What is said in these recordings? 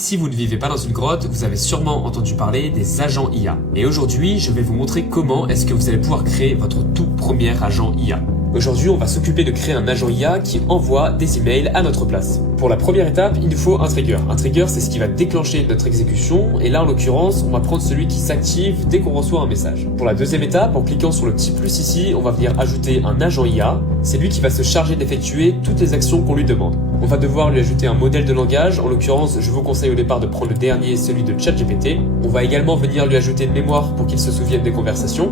Si vous ne vivez pas dans une grotte, vous avez sûrement entendu parler des agents IA. Et aujourd'hui, je vais vous montrer comment est-ce que vous allez pouvoir créer votre tout premier agent IA. Aujourd'hui, on va s'occuper de créer un agent IA qui envoie des emails à notre place. Pour la première étape, il nous faut un trigger. Un trigger, c'est ce qui va déclencher notre exécution. Et là, en l'occurrence, on va prendre celui qui s'active dès qu'on reçoit un message. Pour la deuxième étape, en cliquant sur le petit plus ici, on va venir ajouter un agent IA. C'est lui qui va se charger d'effectuer toutes les actions qu'on lui demande. On va devoir lui ajouter un modèle de langage. En l'occurrence, je vous conseille au départ de prendre le dernier, celui de ChatGPT. On va également venir lui ajouter une mémoire pour qu'il se souvienne des conversations.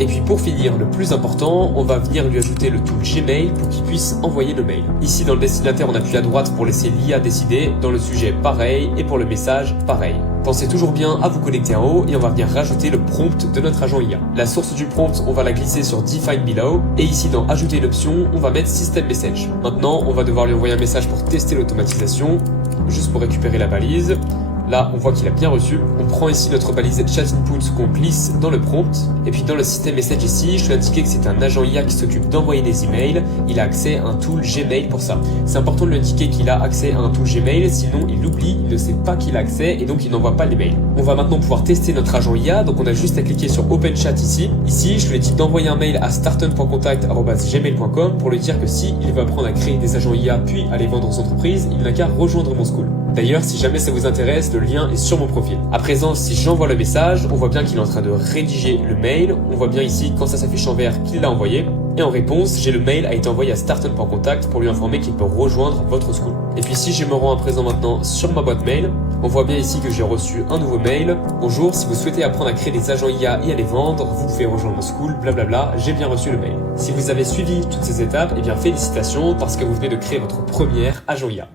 Et puis pour finir, le plus important, on va venir lui ajouter le tool Gmail pour qu'il puisse envoyer le mail. Ici dans le destinataire, on appuie à droite pour laisser l'IA décider. Dans le sujet, pareil. Et pour le message, pareil. Pensez toujours bien à vous connecter en haut et on va venir rajouter le prompt de notre agent IA. La source du prompt, on va la glisser sur Define Below. Et ici dans Ajouter une option, on va mettre System Message. Maintenant, on va devoir lui envoyer un message pour tester l'automatisation, juste pour récupérer la balise. Là, on voit qu'il a bien reçu. On prend ici notre balise chat input qu'on glisse dans le prompt. Et puis dans le system message ici, je vais indiquer que c'est un agent IA qui s'occupe d'envoyer des emails. Il a accès à un tool Gmail pour ça. C'est important de lui indiquer qu'il a accès à un tool Gmail, sinon il l'oublie, il ne sait pas qu'il a accès et donc il n'envoie pas les mails. On va maintenant pouvoir tester notre agent IA, donc on a juste à cliquer sur Open Chat ici. Ici, je lui ai dit d'envoyer un mail à starten.contact@gmail.com pour lui dire que si il veut apprendre à créer des agents IA puis à les vendre aux entreprises, il n'a qu'à rejoindre mon school. D'ailleurs, si jamais ça vous intéresse, le lien est sur mon profil. À présent, si j'envoie le message, on voit bien qu'il est en train de rédiger le mail. On voit bien ici, quand ça s'affiche en vert, qu'il l'a envoyé. Et en réponse, j'ai le mail a été envoyé à starten.contact pour lui informer qu'il peut rejoindre votre school. Et puis si je me rends à présent maintenant sur ma boîte mail, on voit bien ici que j'ai reçu un nouveau mail. Bonjour, si vous souhaitez apprendre à créer des agents IA et à les vendre, vous pouvez rejoindre mon school, blablabla, j'ai bien reçu le mail. Si vous avez suivi toutes ces étapes, eh bien félicitations parce que vous venez de créer votre premier agent IA.